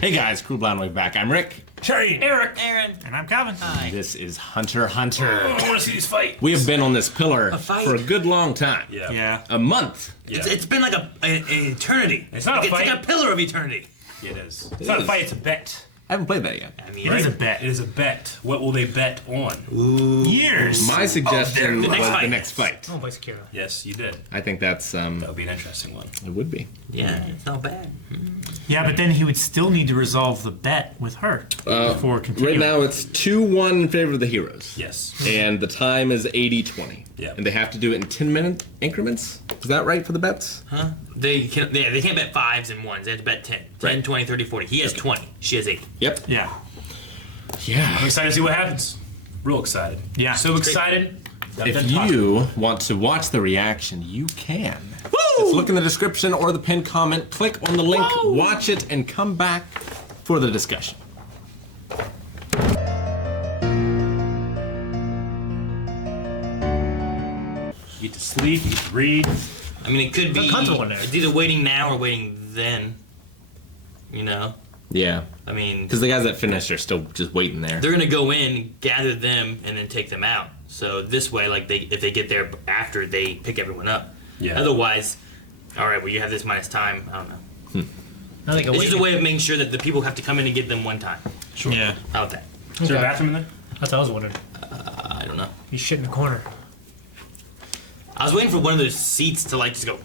Hey guys, Crew Blindwave back. I'm Rick. Shane. Aaron. And I'm Calvin. Hi. This is Hunter x Hunter. I want to see these fight. We have been on this pillar fight? for a good long time. Yeah. A month. Yeah. It's been like an eternity. It's not a fight. It's like a pillar of eternity. Yeah, it is. It's not a fight, it's a bet. I haven't played that yet. I mean, It is a bet. It is a bet. What will they bet on? Years. My suggestion the was next the fight. next fight. Oh, vice Kuro. Yes, you did. I think that's, That would be an interesting one. it would be. Yeah, it's not bad. Yeah, but then he would still need to resolve the bet with her before continuing. Right now it's 2-1 in favor of the heroes. Yes. And the time is 80-20. Yeah. And they have to do it in 10-minute increments. Is that right for the bets? Huh? They can't bet 5s and 1s. They have to bet 10. 10, Right. 20, 30, 40. He has 20. She has 8. Yep. Yeah. Yeah. I'm excited to see what happens. Real excited. Yeah. So excited. If you want to watch the reaction, you can. Just look in the description or the pinned comment, click on the link, watch it, and come back for the discussion. You get to sleep, you get to read. I mean, it could be. comfortable in there. It's either waiting now or waiting then. You know? Yeah. I mean, Because the guys that finished are still just waiting there. they're gonna go in, gather them, and then take them out. So this way, like if they get there after they pick everyone up. Yeah. Otherwise, all right, well you have this minus time. I don't know. I think It's just a way of making sure that the people have to come in and give them one time. Sure. Yeah. How about that? Is there a bathroom in there? That's what I was wondering. I don't know. You shit in the corner. I was waiting for one of those seats to like just go.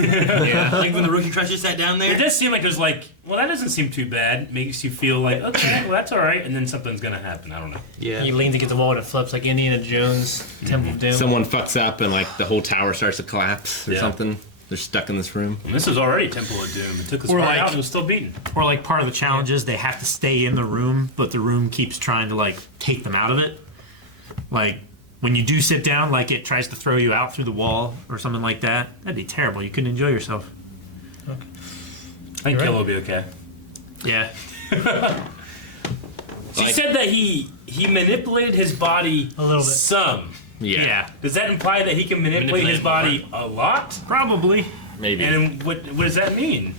Yeah. Like when the Rookie Crusher sat down It there. does seem like there's like, well, that doesn't seem too bad. Makes you feel like, okay, well, that's all right. And then something's going to happen. I don't know. Yeah. He leans against the wall and it flips like Indiana Jones, Temple of Doom. Someone fucks up and like the whole tower starts to collapse or Yeah. something. They're stuck in this room. And this was already Temple of Doom. It took this Or part like- out and it was still beaten. Or like part of the challenge is they have to stay in the room, but the room keeps trying to like take them out of it. Like when you do sit down, like it tries to throw you out through the wall or something like that. That'd be terrible. You couldn't enjoy yourself. I think You're Kilo right. will be okay. Yeah. She Like- said that he manipulated his body A little bit. some. Yeah. Does that imply that he can manipulate his body a lot? Probably. Maybe. And what does that mean?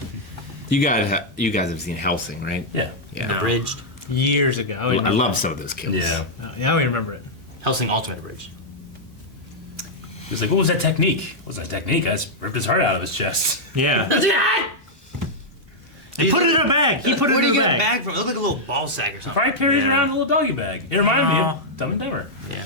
You guys have seen Helsing, right? Yeah. Yeah. Abridged. Years ago. I love some of those kills. Yeah, I don't even remember it. Helsing Ultimate Abridged. He was like, what was that technique? What was that technique? I just ripped his heart out of his chest. Yeah. They put it in a bag. He put it Where do in you a get a bag. bag from? It looked like a little ball sack or something. Probably carries Yeah. around a little doggy bag. It reminded me Oh. of Dumb and Dumber. Yeah.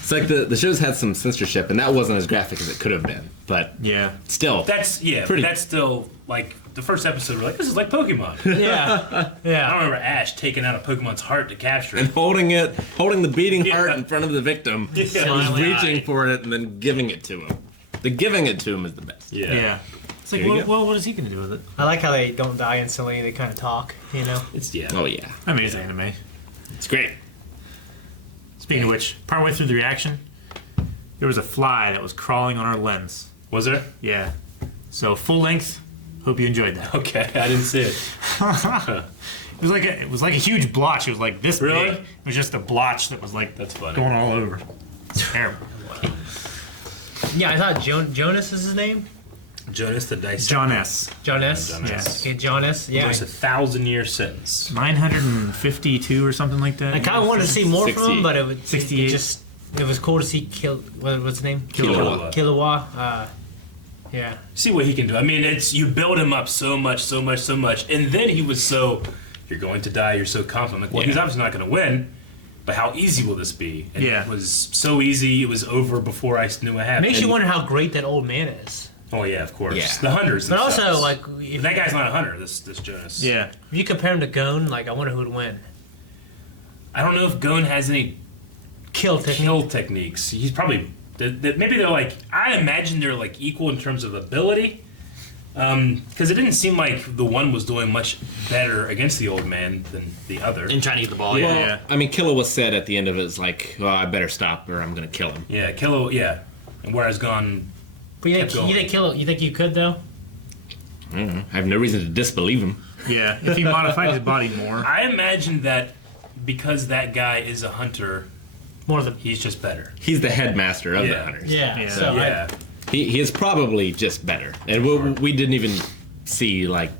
It's like the show's had some censorship, and that wasn't as graphic as it could have been. But Yeah. still, That's, yeah, Pretty- but that's still, like, the first episode, we're like, this is like Pokemon. Yeah. I Yeah. remember Ash taking out a Pokemon's heart to capture and it. holding the beating Yeah. heart in front of the victim, Yeah. was Smiling reaching eye. for it and then giving it to him. The giving it to him is the best. Yeah. Yeah. It's like, There you well, what is he going to do with it? I like how they don't die instantly. They kind of talk, you know. It's, yeah. Oh yeah, I mean, it's anime. it's great. Speaking of which, partway through the reaction, there was a fly that was crawling on our lens. Was there? Yeah. So full length. Hope you enjoyed that. Okay, I didn't see it. It was like a huge blotch. It was like this Really? big. It was just a blotch that was like That's funny. going all over. It's terrible. Yeah, I thought Jonas is his name. Jonas the Dice. John S. Jonas. Jonas. Yes. Okay, Jonas. Yeah. It's a 1,000-year sentence. 952 or something like that. I kind of wanted to see more from 60. him, but it 68. it was cool to see what's his name? Killua. Killua. Yeah. See what he can do. I mean, it's you build him up so much, and then he was so, you're going to die, you're so confident. Like, well, he's Yeah. obviously not going to win, but how easy will this be? And Yeah. it was so easy, it was over before I knew what happened. Makes you And- wonder how great that old man is. Oh, yeah, of course. Yeah. The hunters But themselves. also, like, But if, that guy's not a hunter, this Jonas. Yeah. if you compare him to Gon, like, I wonder who would win. I don't know if Gon has any Kill technique. kill techniques. He's probably, maybe they're like, I imagine they're like equal in terms of ability. Because it didn't seem like the one was doing much better against the old man than the other. And trying to get the ball. Yeah. Yeah. Well, I mean, Killua said at the end of it, is like, well, I better stop or I'm gonna kill him. Yeah, Kilo, yeah. And whereas Gon, But Kept going. you think you could, though? I don't know. I have no reason to disbelieve him. Yeah. If he modified his body more. I imagine that because that guy is a hunter, More of the... he's just better. He's the headmaster of the Yeah. hunters. Yeah. Yeah. So Yeah. He is probably just better, and we didn't even see like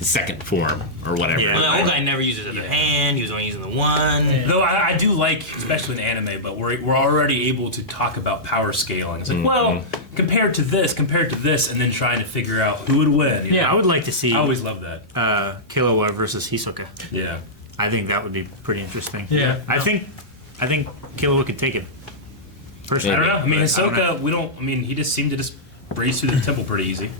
his second form or whatever. Yeah. Well, the old guy never uses the other hand. He was only using the one. Yeah. Though I do like, especially in anime, but we're already able to talk about power scaling. It's like, well, compared to this, and then trying to figure out who would win. You know? I would like to see I always love that. Killua versus Hisoka. Yeah. I think that would be pretty interesting. Yeah. I think Killua could take it. I don't know. I mean, but I don't know. Hisoka, he just seemed to just breeze through the temple pretty easy.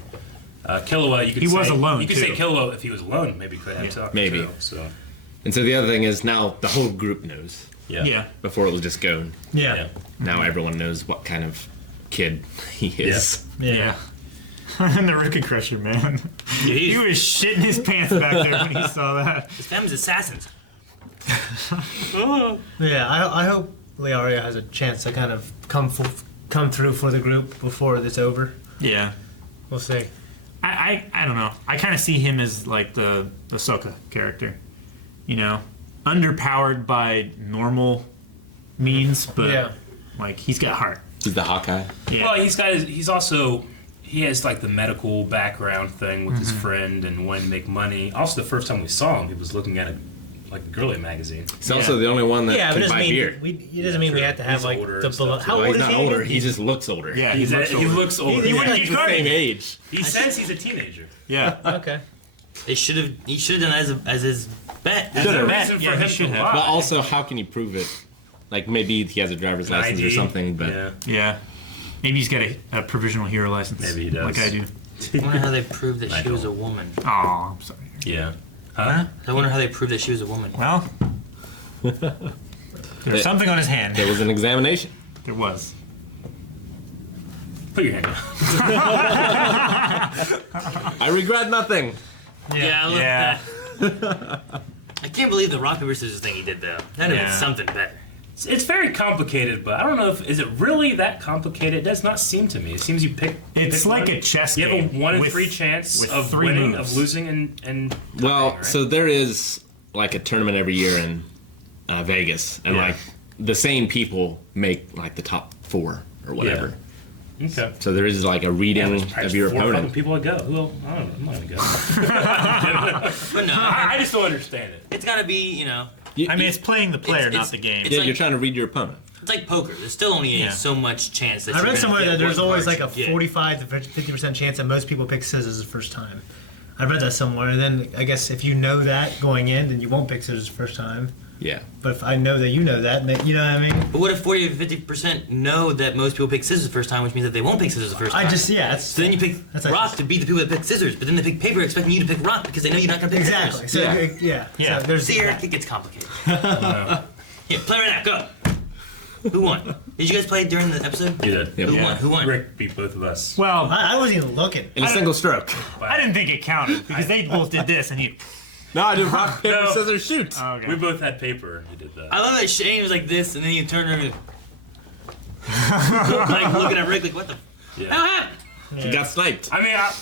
Killua, you could He say, was alone, You could too. say Killua, if he was alone, maybe could have talked. Maybe. Too, so, And so the other thing is now the whole group knows. Yeah. Before it was just Gon. Yeah. Now everyone knows what kind of kid he is. Yeah. And the Rookie Crusher, man. He was shitting his pants back there when he saw that. His family's assassins. Yeah, I hope Learia has a chance to kind of come through for the group before it's over. Yeah. We'll see. I don't know. I kind of see him as like the Ahsoka character. You know? Underpowered by normal means, but Yeah. like he's got heart. He's the Hawkeye. Yeah. Well, he has like the medical background thing with his friend and wanting to make money. Also, the first time we saw him, he was looking at it like a girly magazine. He's also the only one that Yeah, but can it doesn't buy mean beer. it doesn't mean we have to have He's like older the and stuff, How Well, old he's is not he? older. again? He just looks older. yeah, He looks older. He He's went like like the same age. He says he's a teenager. yeah. Okay. He should have done that as his bet. There's no bet. reason for Yeah, he him should to have. lie. But also, how can you prove it? Like maybe he has a driver's license or ID. something, but Yeah. Yeah. Maybe he's got a provisional hero license. Maybe he does. Like I do. I wonder how they proved that she was a woman. Oh, I'm sorry. Yeah. Huh? I wonder how they proved that she was a woman. Well, there's something on his hand. there was an examination. There was. Put your hand down. I regret nothing. Yeah, look Yeah. I can't believe the rock paper scissors thing he did though. That'd have Yeah. been something better. It's very complicated, but I don't know is it really that complicated? It does not seem to me. It seems you pick. It's pick like one. a chess You game. have a 1 in with- 3 chance with of 3 winning, moves. of losing, and Well, tying, right? so there is like a tournament every year in Vegas, and Yeah. like the same people make like the top 4 or whatever. Okay. So there is like a reading of your 4 opponent. people would go. Who? I don't know. I'm not gonna go. But no, I just don't understand it. it's gotta be, I mean, it's playing the player, It's- not the game. it's Yeah, like- you're trying to read your opponent. it's like poker. There's still only Yeah. so much chance that I you're read gonna somewhere get that there's one always card like a you get. 45 to 50% chance that most people pick scissors the first time. I read that somewhere, and then I guess if you know that going in, then you won't pick scissors the first time. Yeah. But if I know that you know that, you know what I mean? But what if 40 or 50% know that most people pick scissors the first time, which means that they won't pick scissors the first time? That's So then you pick That's rock actually- to beat the people that pick scissors, but then they pick paper expecting you to pick rock because they know you're not gonna pick exactly. scissors. So Yeah. So there's See, Eric, it gets complicated. Yeah, play right now, go. Who won? Did you guys play during the episode? You did. Yeah. Who Yeah. won? Who won? Rick beat both of us. Well, I wasn't even looking. In a single stroke. I didn't think it counted because they both did this, and he. No, I did rock, paper, No. scissors, shoot. Oh, okay. We both had paper. He did that. I love that Shane was like this, and then he turned around and like looking at Rick like, what the? Yeah. Ah! He got sniped. I mean, I'll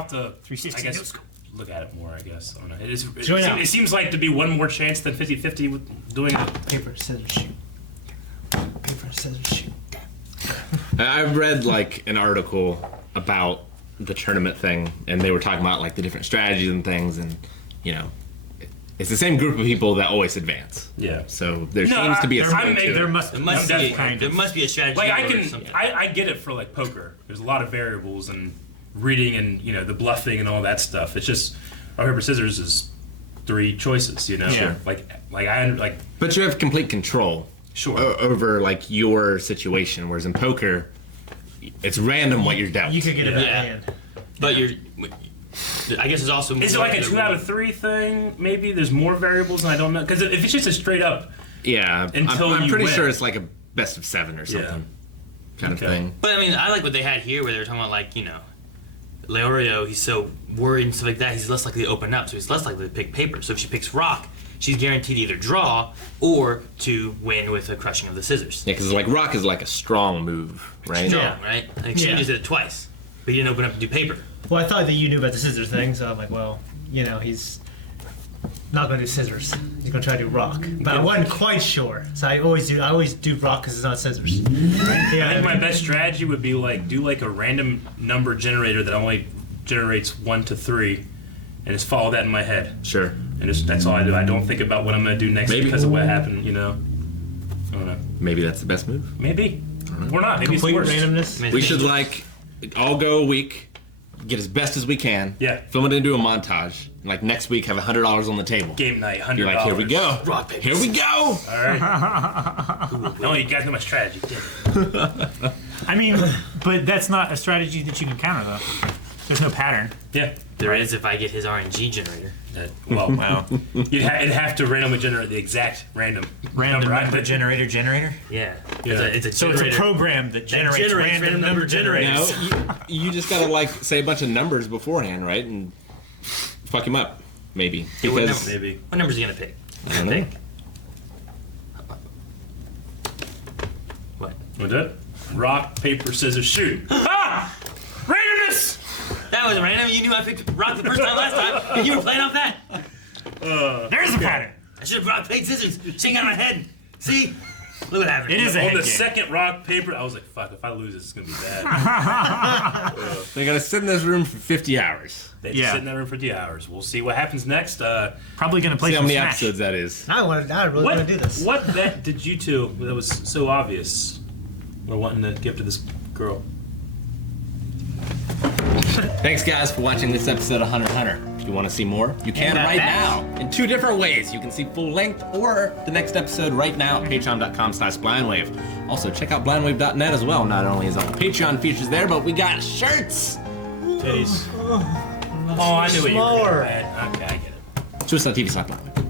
have to. 360 I guess no scope. look at it more. I guess I don't know. Join out. It seems like to be one more chance than 50-50 with doing it. Paper, scissors, shoot. Paper, scissors, shoot. I read like an article about the tournament thing, and they were talking about like the different strategies and things, and you know, it's the same group of people that always advance. Yeah. So there No, seems to be a I'm split making- to There it. must, There must No, be definitely. there must be a strategy. Like I or can, something. I get it for like poker. There's a lot of variables and reading and the bluffing and all that stuff. It's just rock paper scissors is 3 choices. You know. Sure. Like I like But you have complete control sure. over like your situation, whereas in poker, it's random what you're dealt. You could get a bad Yeah. hand. But you're. I guess it's also. Is it like a 2 out of 3 thing? Maybe there's more variables and I don't know. Because if it's just a straight up, Yeah, Until I'm you pretty win. sure it's like a best of 7 or something kind of Okay. thing. But I mean, I like what they had here, where they were talking about like Leorio. He's so worried and stuff like that. He's less likely to open up, so he's less likely to pick paper. So if she picks rock, she's guaranteed to either draw or to win with a crushing of the scissors. Yeah, because like rock is like a strong move, right? Draw, Yeah. right? And she just did it twice, but he didn't open up and do paper. Well, I thought that you knew about the scissors thing, so I'm like, well, he's not going to do scissors. He's going to try to do rock. But I wasn't quite sure. So I always do rock because it's not scissors. I think Yeah, my best strategy would be like do like a random number generator that only generates 1 to 3, and just follow that in my head. Sure. And that's all I do. I don't think about what I'm going to do next Maybe. because of what happened, I don't know. Maybe that's the best move. Maybe. Or not. Maybe Complete it's the worst. randomness. I mean, We should all go a week, get as best as we can. Yeah. Film it into a montage. And, like next week, have $100 on the table. Game night, $100. You're like, here we go. Rock, paper, Here we go. All right. No, you guys know my strategy. I mean, but that's not a strategy that you can counter, though. There's no pattern. Yeah. There is if I get his RNG generator. Well, Wow. it'd have to randomly generate the exact random Random number. number generator. Yeah. Yeah. It's a So it's a generator. program that generates random number generators. No, you just gotta like say a bunch of numbers beforehand, right? And fuck him up, maybe. It would Because never- Maybe. What number's he gonna pick? I don't know. What? What's that? Rock, paper, scissors, shoot. Ah! Randomness! That was random. You knew I picked rock the first time last time, and you were playing off that. There's a pattern. I should have brought paper scissors. Shing out my head. See? Look what happened. It is a On head the game. second rock, paper, I was like, fuck, if I lose this, it's going to be bad. They gotta sit in this room for 50 hours. They just Yeah. sit in that room for 2 hours. We'll see what happens next. Probably gonna play See how some many Smash. episodes that is. I really want to do this. What bet did you two that was so obvious were wanting to give to this girl? Thanks, guys, for watching this episode of Hunter x Hunter. If you want to see more, you can that right bash. now in 2 different ways. You can see full length or the next episode right now at patreon.com/blindwave. Also, check out blindwave.net as well. Not only is all the Patreon features there, but we got shirts. Titties. Oh, I knew what you were Smaller. doing. Okay, I get it. Twitch.tv/blindwave.